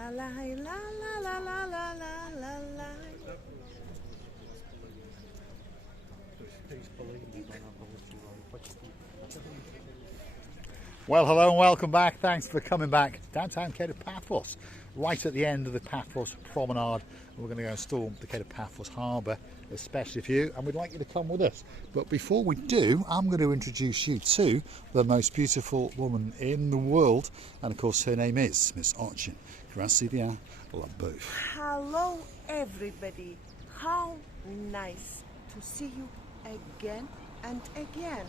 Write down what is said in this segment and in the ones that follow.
la la la la la la la la. Well, hello and welcome back. Thanks for coming back. Downtown Kato Paphos, right at the end of the Paphos promenade. We're going to go and storm the Kato Paphos Harbour, especially for you, and we'd like you to come with us. But before we do, I'm going to introduce you to the most beautiful woman in the world, and of course her name is Miss Archin. Gracias, la bouffe. Hello, everybody. How nice to see you again and again.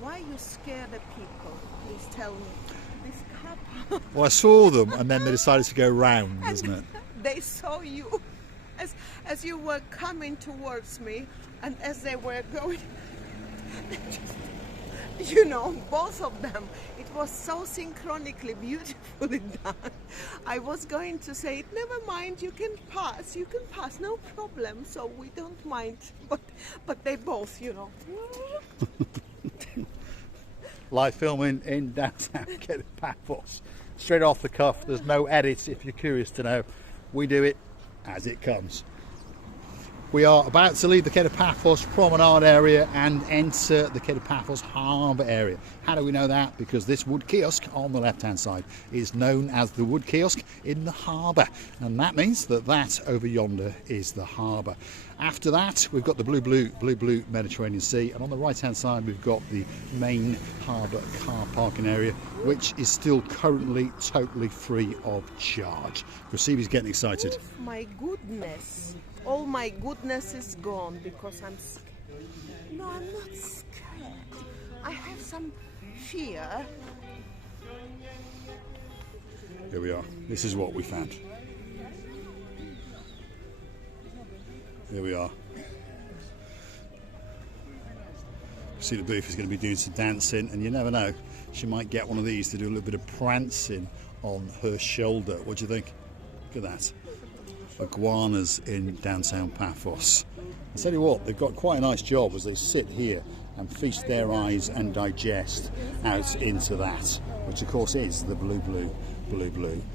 Why you scare the people? Please tell me. This couple. Well, I saw them, and then they decided to go round, isn't it? They saw you as you were coming towards me, and as they were going, you know, both of them. It was so synchronically beautifully done. I was going to say, never mind, you can pass, no problem. So we don't mind, but they both, you know. Live filming in downtown Kato Paphos, straight off the cuff. There's no edits, if you're curious to know. We do it as it comes. We are about to leave the Kato Paphos promenade area and enter the Kato Paphos Harbour area. How do we know that? Because this wood kiosk on the left hand side is known as the wood kiosk in the harbour, and that means that over yonder is the harbour. After that, we've got the blue Mediterranean Sea, and on the right hand side we've got the main harbour car parking area, which is still currently totally free of charge. Receivey's getting excited. Oh my goodness. All my goodness is gone because I'm scared. No, I'm not scared. I have some fear. Here we are. This is what we found. Here we are. See, the booth is going to be doing some dancing, and you never know, she might get one of these to do a little bit of prancing on her shoulder. What do you think? Look at that. Iguanas in downtown Paphos. I tell you what, they've got quite a nice job as they sit here and feast their eyes and digest out into that, which of course is the blue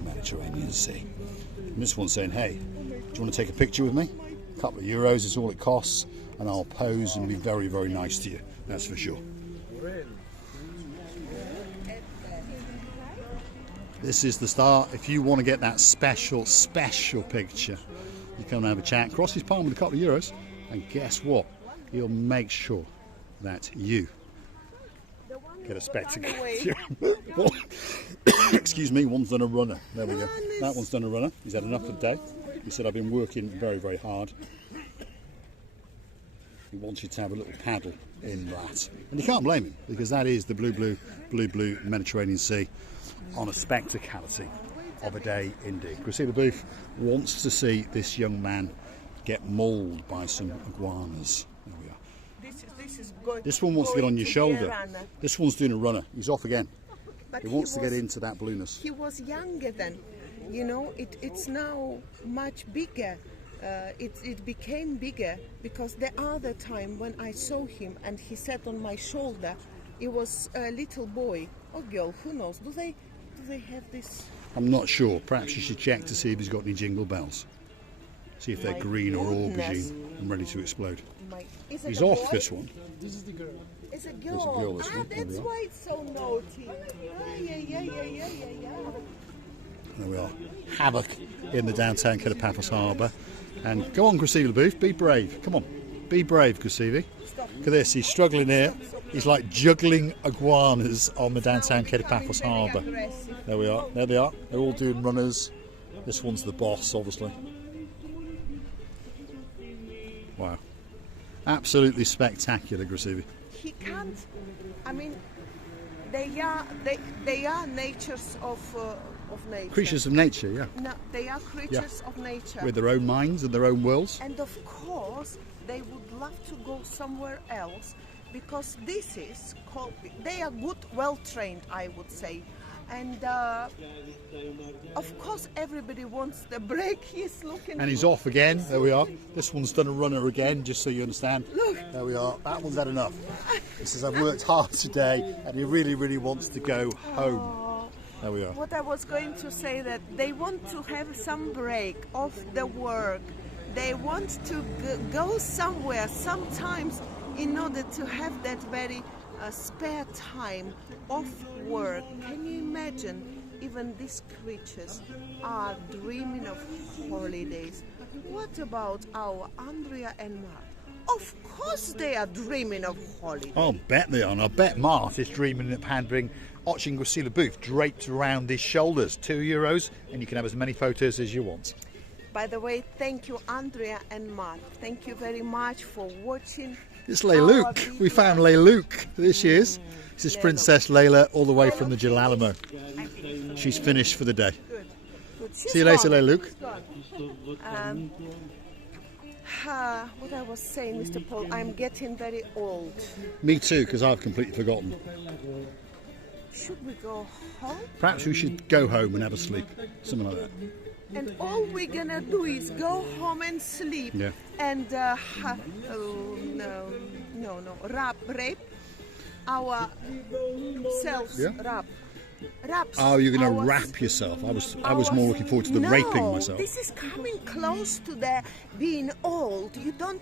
Mediterranean Sea. And this one's saying, hey, do you want to take a picture with me? A couple of euros is all it costs, and I'll pose and be very, very nice to you, that's for sure. This is the start. If you want to get that special picture, you come and have a chat, cross his palm with a couple of euros, and guess what? He'll make sure that you get a spectacle. Excuse me, one's done a runner. There we go. That one's done a runner. He's had enough of the day. He said, I've been working very, very hard. He wants you to have a little paddle in that. And you can't blame him, because that is the blue Mediterranean Sea on a spectacality of a day indeed. Gracila Booth wants to see this young man get mauled by some iguanas. There we are. This one wants to get on your shoulder. This one's doing a runner. He's off again. But he wants to get into that blueness. He was younger then. You know, it's now much bigger. It became bigger because the other time when I saw him and he sat on my shoulder, it was a little boy or girl, who knows. Do they have this? I'm not sure. Perhaps you should check to see if he's got any jingle bells. See if they're green or aubergine and ready to explode. He's off boy? This one. This is the girl. It's a girl. It's a girl, this one. That's why it's so naughty. Yeah. There we are. Havoc in the downtown Kato Paphos Harbour. And go on, Gracila Booth, be brave. Come on, be brave, Gracila. Look at this, he's struggling here. He's like juggling iguanas on the downtown Kato Paphos Harbour. There we are, there they are. They're all doing runners. This one's the boss, obviously. Wow. Absolutely spectacular, Gracila. He can't, I mean, they are natures of nature. Creatures of nature, yeah. No, they are creatures of nature. With their own minds and their own worlds. And of course, they would love to go somewhere else because this is called, they are good, well trained, I would say. And of course, everybody wants the break. He's looking. And he's off again. There we are. This one's done a runner again, just so you understand. Look. There we are. That one's had enough. He says, I've worked hard today, and he really, really wants to go home. There we are. What I was going to say, that they want to have some break of the work. They want to go somewhere sometimes in order to have that very spare time off work. Can you imagine? Even these creatures are dreaming of holidays. What about our Andrea and Mark? Of course they are dreaming of holidays. I'll bet they are. And I bet Mart is dreaming of having Ochinguasila booth draped around his shoulders. €2, and you can have as many photos as you want. By the way, thank you, Andrea and Mark. Thank you very much for watching. It's Leiluk. We found Leiluk. There she is. This is Princess Layla, all the way from the Jalalamo. She's finished for the day. Good. See you later, Leiluk. What I was saying, Mr. Paul, I'm getting very old. Me too, because I've completely forgotten. Should we go home? Perhaps we should go home and have a sleep. Something like that. And all we're gonna do is go home and sleep. Yeah. And rape ourselves. Yeah. Raps. Oh, you're going to our- wrap yourself. I was more looking forward to the raping myself. This is coming close to the being old. You don't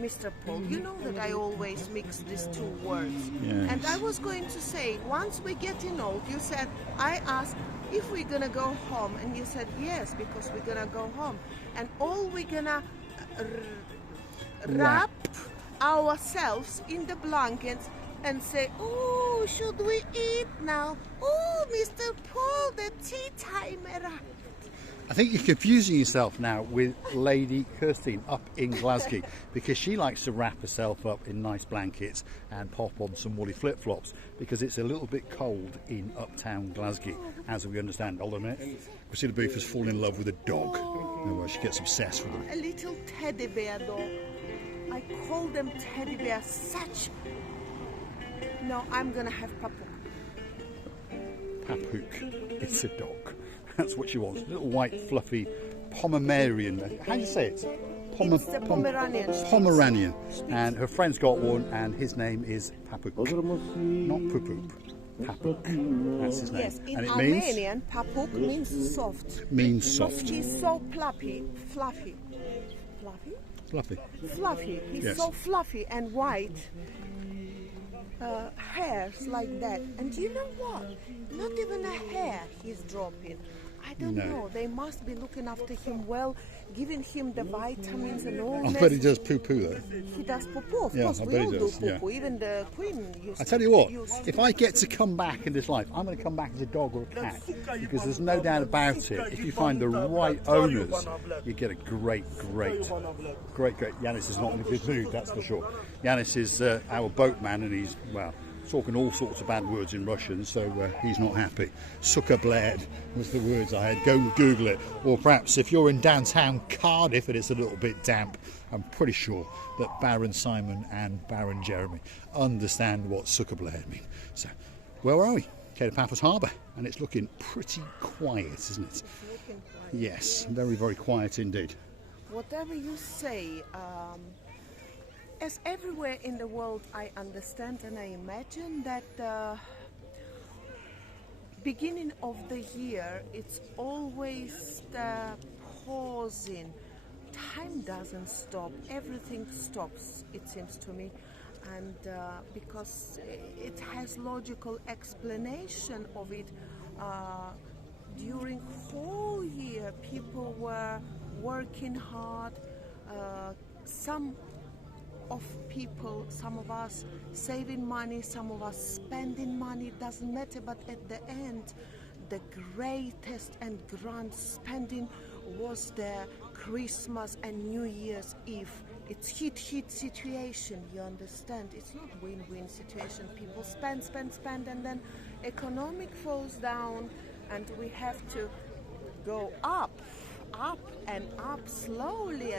Mr. Paul, you know that I always mix these two words. Yes. And I was going to say, once we're getting old, you said, I asked if we're gonna go home, and you said yes, because we're gonna go home. And all we're gonna wrap ourselves in the blankets and say, oh, should we eat now? Oh, Mr. Paul, the tea time arrived. I think you're confusing yourself now with Lady Kirstine up in Glasgow, because she likes to wrap herself up in nice blankets and pop on some woolly flip-flops because it's a little bit cold in uptown Glasgow, as we understand. Hold on a minute. Christina Booth has fallen in love with a dog. Oh, well, she gets obsessed with them. A little teddy bear dog. I call them teddy bears. Such. No, I'm gonna have Papuk. Papuk. It's a dog. That's what she wants. Little white, fluffy Pomeranian. How do you say it? It's the Pomeranian. Pomeranian. And her friend's got one, and his name is Papuk. Not Pupup. Papuk. That's his name. Yes, in and it Armenian, Papuk means soft. means Because soft. he's so fluffy. Fluffy? Fluffy. He's Yes. so fluffy and white. Hairs like that. And you know what? Not even a hair he's dropping. I don't No. know. They must be looking after him well, giving him the vitamins and all I that. bet he does poo-poo though. He does poo-poo, of Yeah, course. I We bet he all do does, poo-poo. yeah. Even the Queen used I tell you what, used if I get to come back in this life, I'm going to come back as a dog or a cat, because there's no doubt about it. If you find the right owners, you get a great. Yanis is not in a good mood, that's for sure. Yanis is our boatman, and he's, well, talking all sorts of bad words in Russian, so he's not happy. Sucker bled was the words I had. Go and Google it. Or perhaps if you're in downtown Cardiff and it's a little bit damp, I'm pretty sure that Baron Simon and Baron Jeremy understand what sucker bled means. So, where are we? Kato Paphos Harbour, and it's looking pretty quiet, isn't it? Yes, very, very quiet indeed. Whatever you say, as everywhere in the world, I understand and I imagine that beginning of the year, it's always pausing. Time doesn't stop. Everything stops, it seems to me. And because it has logical explanation of it, during whole year, people were working hard. Some of us saving money, some of us spending money, it doesn't matter, but at the end, the greatest and grand spending was the Christmas and New Year's Eve. It's hit situation, you understand? It's not win-win situation. People spend, and then economic falls down, and we have to go up and up, slowly,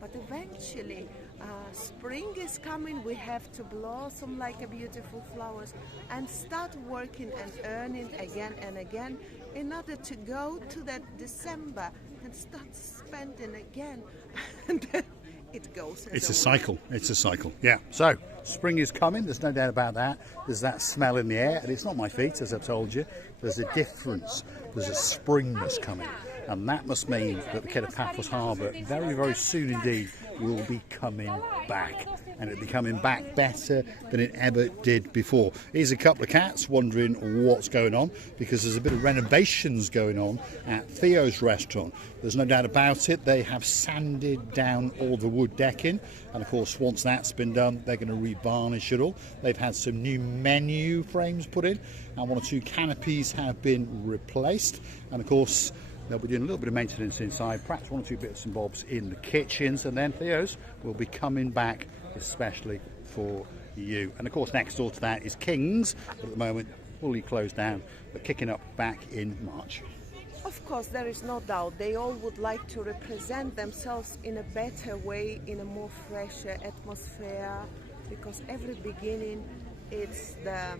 but eventually spring is coming. We have to blossom like a beautiful flowers and start working and earning again and again in order to go to that December and start spending again. And then it goes. It's a cycle. It's a cycle. Yeah. So spring is coming. There's no doubt about that. There's that smell in the air, and it's not my feet, as I've told you. There's a difference. There's a springness coming, and that must mean that the Kato Paphos Harbour very, very soon indeed will be coming back, and it'll be coming back better than it ever did before. Here's a couple of cats wondering what's going on, because there's a bit of renovations going on at Theo's restaurant. There's no doubt about it. They have sanded down all the wood decking, and of course once that's been done they're going to re-varnish it all. They've had some new menu frames put in, and one or two canopies have been replaced, and of course they'll be doing a little bit of maintenance inside, perhaps one or two bits and bobs in the kitchens, and then Theo's will be coming back especially for you. And of course next door to that is King's, but at the moment fully closed down, but kicking up back in March. Of course, there is no doubt they all would like to represent themselves in a better way, in a more fresher atmosphere, because every beginning it's the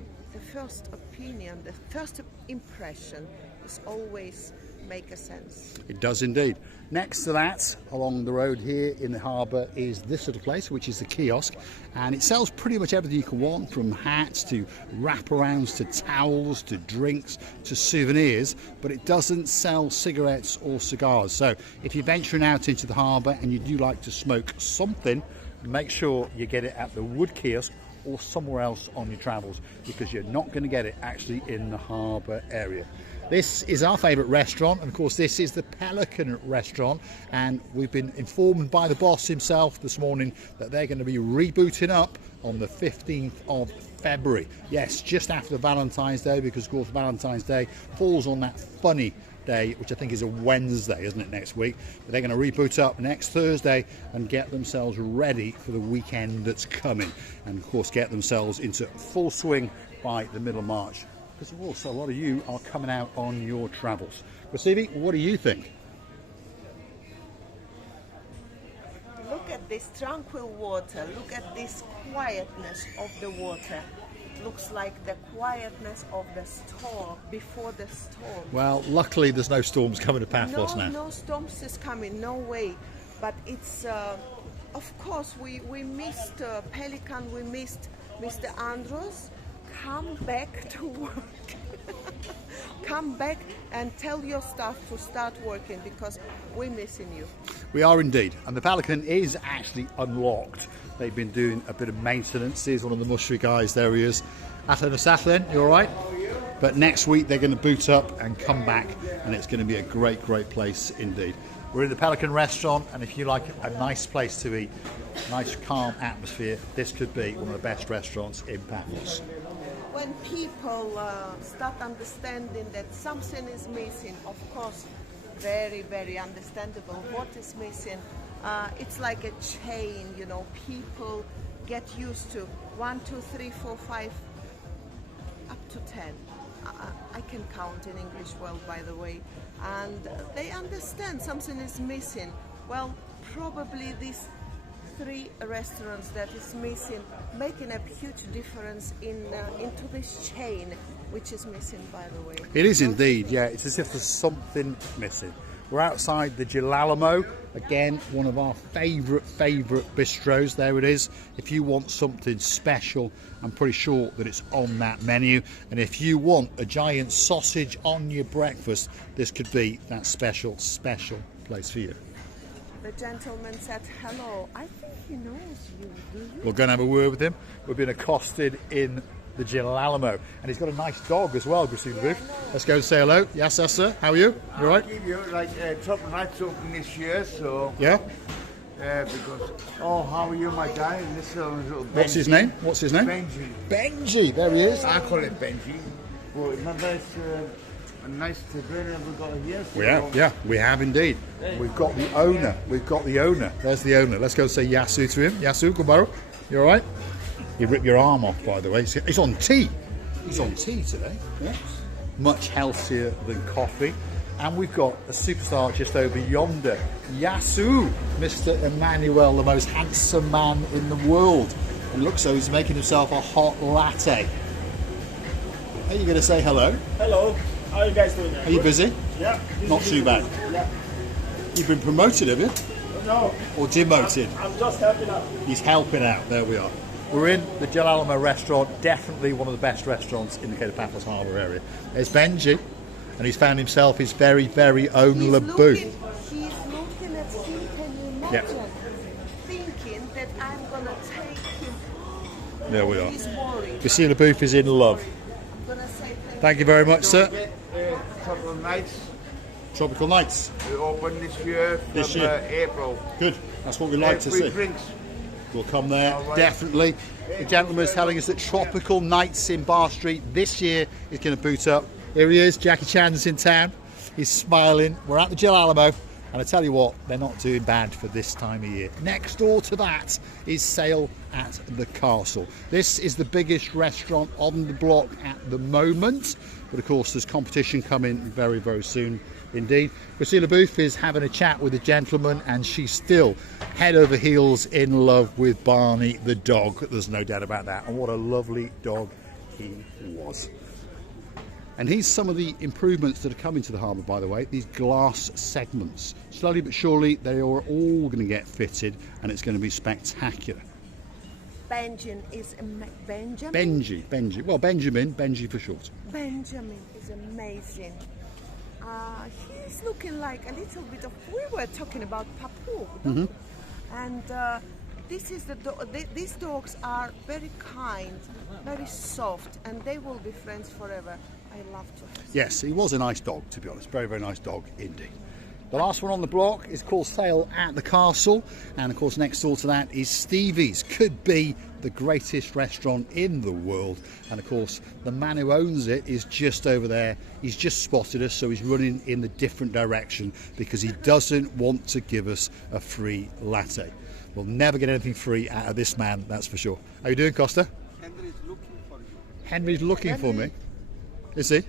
first opinion, the first impression is always make a sense. It does indeed. Next to that, along the road here in the harbour, is this sort of place, which is the kiosk, and it sells pretty much everything you can want, from hats to wraparounds to towels to drinks to souvenirs, but it doesn't sell cigarettes or cigars. So if you're venturing out into the harbour and you do like to smoke something, make sure you get it at the wood kiosk or somewhere else on your travels, because you're not going to get it actually in the harbour area. This is our favourite restaurant, and of course this is the Pelican restaurant, and we've been informed by the boss himself this morning that they're going to be rebooting up on the 15th of February. Yes, just after Valentine's Day, because of course Valentine's Day falls on that funny day, which I think is a Wednesday, isn't it, next week? But they're going to reboot up next Thursday and get themselves ready for the weekend that's coming, and of course get themselves into full swing by the middle of March, because of course a lot of you are coming out on your travels. Rasivi, what do you think? Look at this tranquil water, look at this quietness of the water. Looks like the quietness of the storm before the storm. Well, luckily there's no storms coming to Paphos now. No storms is coming, no way. But it's, of course, we missed Pelican, we missed Mr. Andros. Come back to work. Come back and tell your staff to start working, because we're missing you. We are indeed, and the Pelican is actually unlocked. They've been doing a bit of maintenance. Here's one of the mushery guys, there he is. Athen, you all right? But next week they're going to boot up and come back, and it's going to be a great, great place indeed. We're in the Pelican restaurant, and if you like a nice place to eat, nice calm atmosphere, this could be one of the best restaurants in Paphos. When people start understanding that something is missing, of course, very, very understandable what is missing. It's like a chain, you know, people get used to 1, 2, 3, 4, 5, up to 10. I can count in English well, by the way, and they understand something is missing. Well, probably these 3 restaurants that is missing, making a huge difference into this chain, which is missing, by the way. It is indeed, yeah. It's as if there's something missing. We're outside the Girolamo, again, one of our favourite bistros. There it is. If you want something special, I'm pretty sure that it's on that menu. And if you want a giant sausage on your breakfast, this could be that special place for you. The gentleman said hello. I think he knows you, do you? We're going to have a word with him. We've been accosted in the Girolamo, and he's got a nice dog as well, Christine. Let's go and say hello. Yes, sir. How are you? You all right? I give you like top nights open this year, so yeah. Because how are you, my guy? This little Benji. What's his name? Benji. Benji. There he is. I call it Benji. Well, remember it's a nice taverna we've got here. So we have indeed. We've got the owner. There's the owner. Let's go and say Yasu to him. Yasu, Gubaro. You all right? You ripped your arm off, by the way. He's on tea. He's on tea today. Yeah. Much healthier than coffee. And we've got a superstar just over yonder. Yasu, Mr. Emmanuel, the most handsome man in the world. And looks so he's making himself a hot latte. Are you going to say hello? Hello. How are you guys doing? Are you busy? Yeah. Not too bad. Yeah. You've been promoted, have you? No. Or demoted? I'm just helping out. He's helping out. There we are. We're in the Gel Alamo restaurant, definitely one of the best restaurants in the Kato Paphos Harbour area. There's Benji, and he's found himself his very, very own He's Laboo. looking at him, can you imagine? Yeah. Thinking that I'm gonna take him. There we are. He's worried. Vasile Booth is in love. I'm gonna say Thank you very much, sir. Tropical Nights. Tropical Nights. We open this year from This year. April. Good. That's what we like to Free see. drinks. We'll come there, All right. definitely. The gentleman is telling us that Tropical Nights in Bar Street this year is going to boot up. Here he is, Jackie Chan's in town. He's smiling. We're at the Gel Alamo, and I tell you what, they're not doing bad for this time of year. Next door to that is Sale at the Castle. This is the biggest restaurant on the block at the moment, but of course there's competition coming very, very soon indeed. Vasile Booth is having a chat with a gentleman, and she's still head over heels in love with Barney the dog. There's no doubt about that. And what a lovely dog he was. And here's some of the improvements that are coming to the harbour, by the way. These glass segments. Slowly but surely, they are all going to get fitted, and it's going to be spectacular. Benjamin is Benjamin. Benji. Well, Benji for short. Benjamin is amazing. He's looking like a little bit of. We were talking about Paphos, and this is these dogs are very kind, very soft, and they will be friends forever. I love to. Yes, he was a nice dog, to be honest. Very, very nice dog indeed. The last one on the block is called Sale at the Castle, and of course next door to that is Stevie's. Could be the greatest restaurant in the world, and of course the man who owns it is just over there. He's just spotted us, so he's running in the different direction because he doesn't want to give us a free latte. We'll never get anything free out of this man, that's for sure. How you doing, Costa? Henry's looking for you. Henry's looking for me. Is he?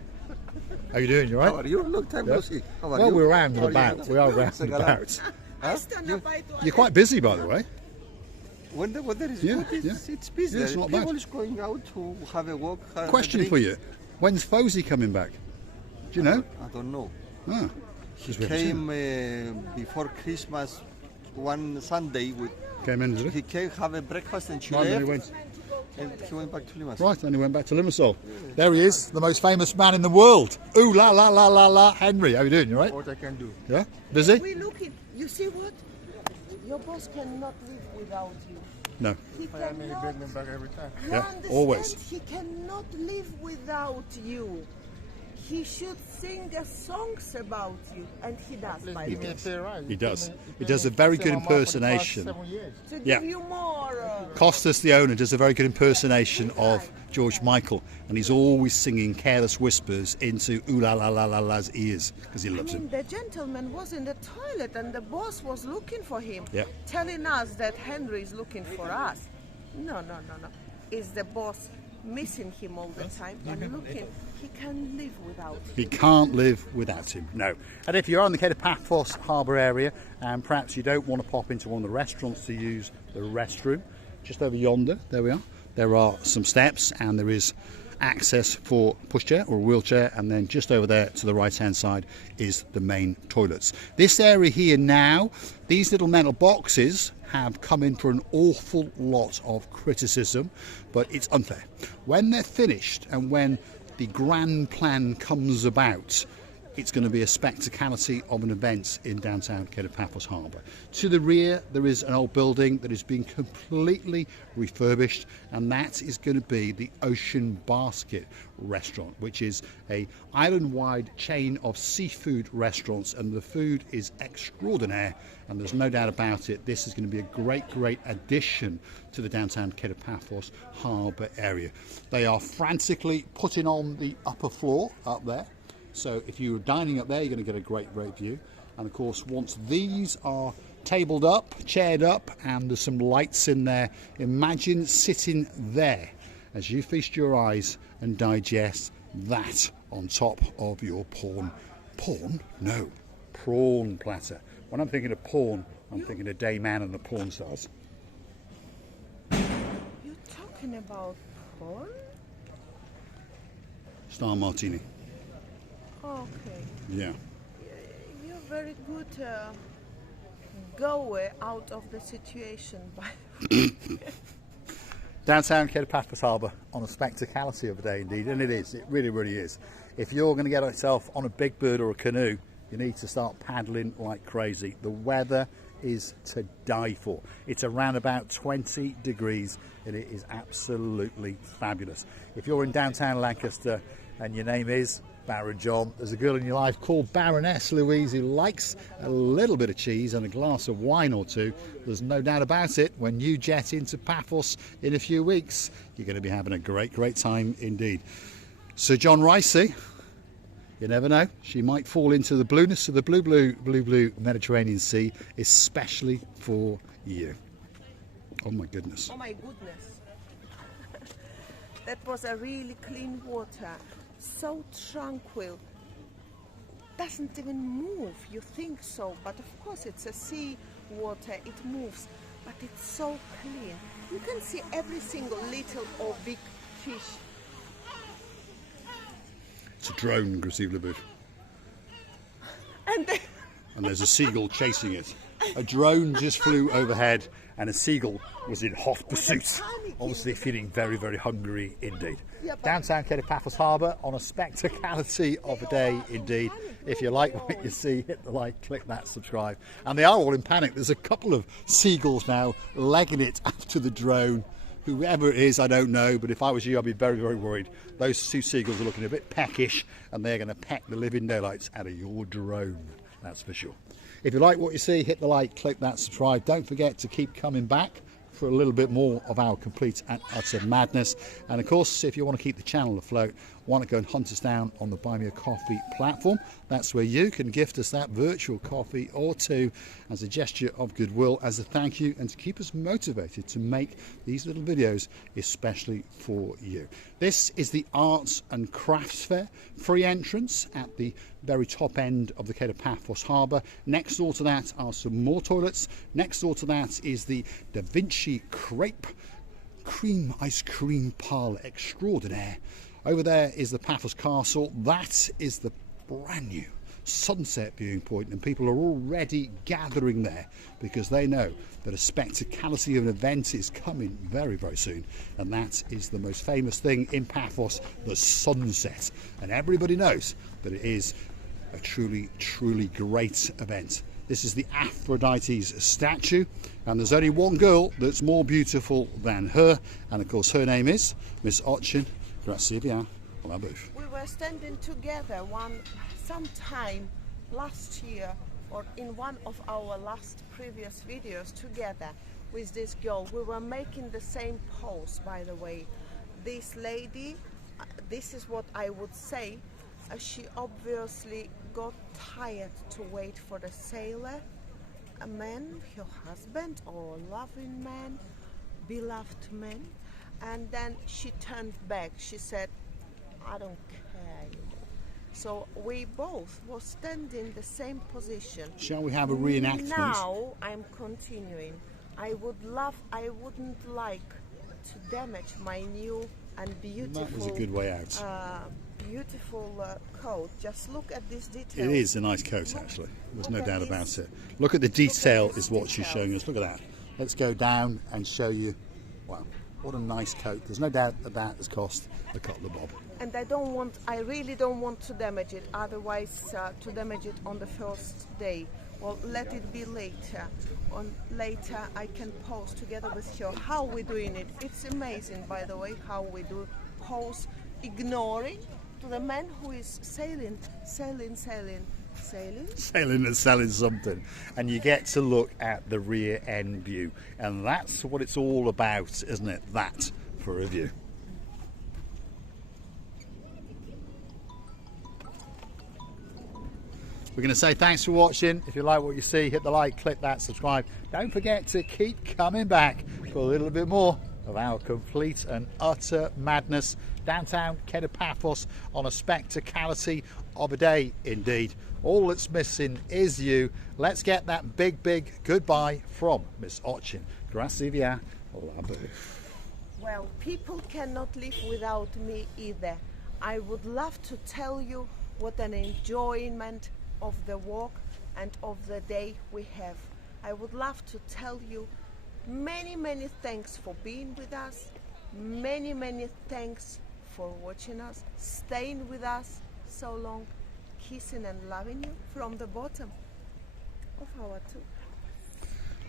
How you doing? You all right? How are you? Long time no see. How are Well, you? we're around and How are about. you? We are around and about. You're quite busy, by the way. When the weather is Yeah, good, it's busy. Yeah, it's not People bad. is going out to have a walk. Have Question a for drink. you. When's Fozy coming back? Do you know? I don't know. Ah, He 'cause we haven't seen came him. before Christmas one Sunday. Came in, did He he? came have a breakfast and she Right, then he left. went. And he went back to Limassol. Right, then he went back to Limassol. There he is, the most famous man in the world. Ooh la la la la la, Henry. How you doing? You all right? What I can do? Yeah. Busy? We're looking. You see what? Your boss cannot live without you. No. He cannot. Bring them back every time. You Yeah, understand? always. He cannot live without you. He should sing songs about you, and he does, by the Give me a way. fair ride. He does. You He does a very good same amount for the past impersonation. 7 years. To Yeah. give you more. Costas, the owner, does a very good impersonation of George Michael, and he's always singing careless whispers into ooh la la la la la's ears because he I loves mean, him. the gentleman was in the toilet, and the boss was looking for him, Yeah. telling us that Henry is looking for us. No. Is the boss missing him all the time and looking? He can live without him. He can't live without him, no. And if you're on the Kato Paphos Harbour area and perhaps you don't want to pop into one of the restaurants to use the restroom, just over yonder, there we are, there are some steps and there is access for pushchair or wheelchair, and then just over there to the right hand side is the main toilets. This area here now, these little metal boxes have come in for an awful lot of criticism, but it's unfair. When they're finished and when the grand plan comes about, it's going to be a spectacality of an event in downtown Kato Paphos Harbour. To the rear there is an old building that is being completely refurbished, and that is going to be the Ocean Basket restaurant, which is a island-wide chain of seafood restaurants, and the food is extraordinaire, and there's no doubt about it, this is going to be a great addition to the downtown Kato Paphos Harbour area. They are frantically putting on the upper floor up there. So if you're dining up there, you're going to get a great view. And of course, once these are tabled up, chaired up, and there's some lights in there, imagine sitting there as you feast your eyes and digest that on top of your prawn platter. When I'm thinking of porn, I'm thinking of Dayman and the porn stars. You're talking about porn? Star Martini. Okay. Yeah. You're very good go out of the situation. Downtown Kato Paphos Harbour on a spectacality of a day indeed, and it is, it really, really is. If you're going to get yourself on a big bird or a canoe, you need to start paddling like crazy. The weather is to die for. It's around about 20 degrees and it is absolutely fabulous. If you're in downtown Lancaster and your name is Baron John, there's a girl in your life called Baroness Louise who likes a little bit of cheese and a glass of wine or two. There's no doubt about it, when you jet into Paphos in a few weeks, you're going to be having a great, great time indeed. Sir John Ricey, you never know, she might fall into the blueness of the blue Mediterranean Sea, especially for you. Oh my goodness. Oh my goodness. That was a really clean water, so tranquil. Doesn't even move, you think so, but of course it's a sea water, it moves, but it's so clean. You can see every single little or big fish. It's a drone, Gracile Lebouche. And there's a seagull chasing it. A drone just flew overhead and a seagull was in hot pursuit. Obviously feeling very, very hungry indeed. Yeah, Downtown Kato Paphos Harbour on a spectacality of a day indeed. If you like what you see, hit the like, click that, subscribe. And they are all in panic. There's a couple of seagulls now legging it after the drone. Whoever it is, I don't know, but if I was you, I'd be very, very worried. Those two seagulls are looking a bit peckish and they're going to peck the living daylights out of your drone, that's for sure. If you like what you see, hit the like, click that, subscribe. Don't forget to keep coming back for a little bit more of our complete and utter madness. And of course, if you want to keep the channel afloat, why not go and hunt us down on the Buy Me a Coffee platform. That's where you can gift us that virtual coffee or two as a gesture of goodwill, as a thank you, and to keep us motivated to make these little videos especially for you. This is the Arts and Crafts Fair, free entrance at the very top end of the Kato Paphos Harbour. Next door to that are some more toilets. Next door to that is the Da Vinci Crepe Cream Ice Cream Parlour Extraordinaire. Over there is the Paphos Castle. That is the brand new sunset viewing point, and people are already gathering there because they know that a spectacality of an event is coming very, very soon, and that is the most famous thing in Paphos, the sunset. And everybody knows that it is a truly, truly great event. This is the Aphrodite's statue, and there's only one girl that's more beautiful than her, and of course her name is Miss Ochin. Grazie via la bouche. we were standing together sometime last year, or in one of our last previous videos together with this girl. We were making the same pose, by the way. This lady, this is what I would say, she obviously got tired to wait for the sailor, a man, her husband, or a loving man, beloved man, and then she turned back. She said, I don't care anymore. So we both were standing in the same position. Shall we have a reenactment? Now I'm continuing. I wouldn't like to damage my new and beautiful. That was a good way out. Beautiful coat. Just look at this detail. It is a nice coat, actually. There's no doubt about it. Look at the detail is what she's showing us. Look at that. Let's go down and show you. Wow, what a nice coat. There's no doubt that that has cost a couple of bob. And I really don't want to damage it, otherwise to damage it on the first day. Well, let it be later. Later I can pose together with her. How we're doing it. It's amazing, by the way, how we do pose, ignoring to the man who is sailing and selling something, and you get to look at the rear end view, and that's what it's all about, isn't it? That for a view. We're going to say thanks for watching. If you like what you see, hit the like, click that, subscribe. Don't forget to keep coming back for a little bit more of our complete and utter madness. Downtown Kato Paphos on a spectacality of a day indeed. All that's missing is you. Let's get that big, big goodbye from Miss Ochin. Grazie via la bouche. Well, people cannot live without me either. I would love to tell you what an enjoyment of the walk and of the day we have. I would love to tell you many thanks for being with us. Many thanks for watching us, staying with us so long, kissing and loving you from the bottom of our tube.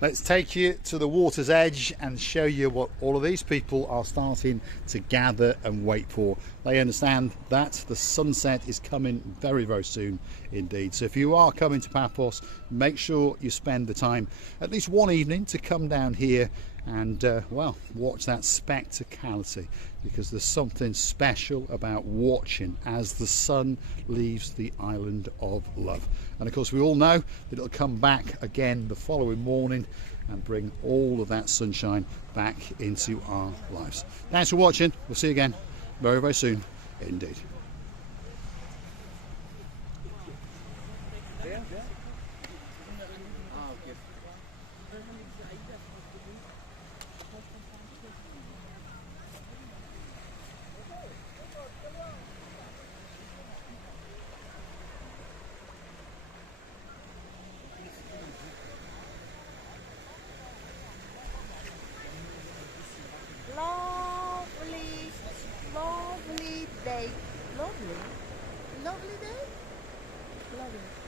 Let's take you to the water's edge and show you what all of these people are starting to gather and wait for. They understand that the sunset is coming very soon indeed. So if you are coming to Paphos, make sure you spend the time, at least one evening, to come down here and well, watch that spectacality, because there's something special about watching as the sun leaves the island of love. And of course we all know that it'll come back again the following morning and bring all of that sunshine back into our lives. Thanks for watching. We'll see you again very soon indeed. Lovely day. Lovely day. Lovely.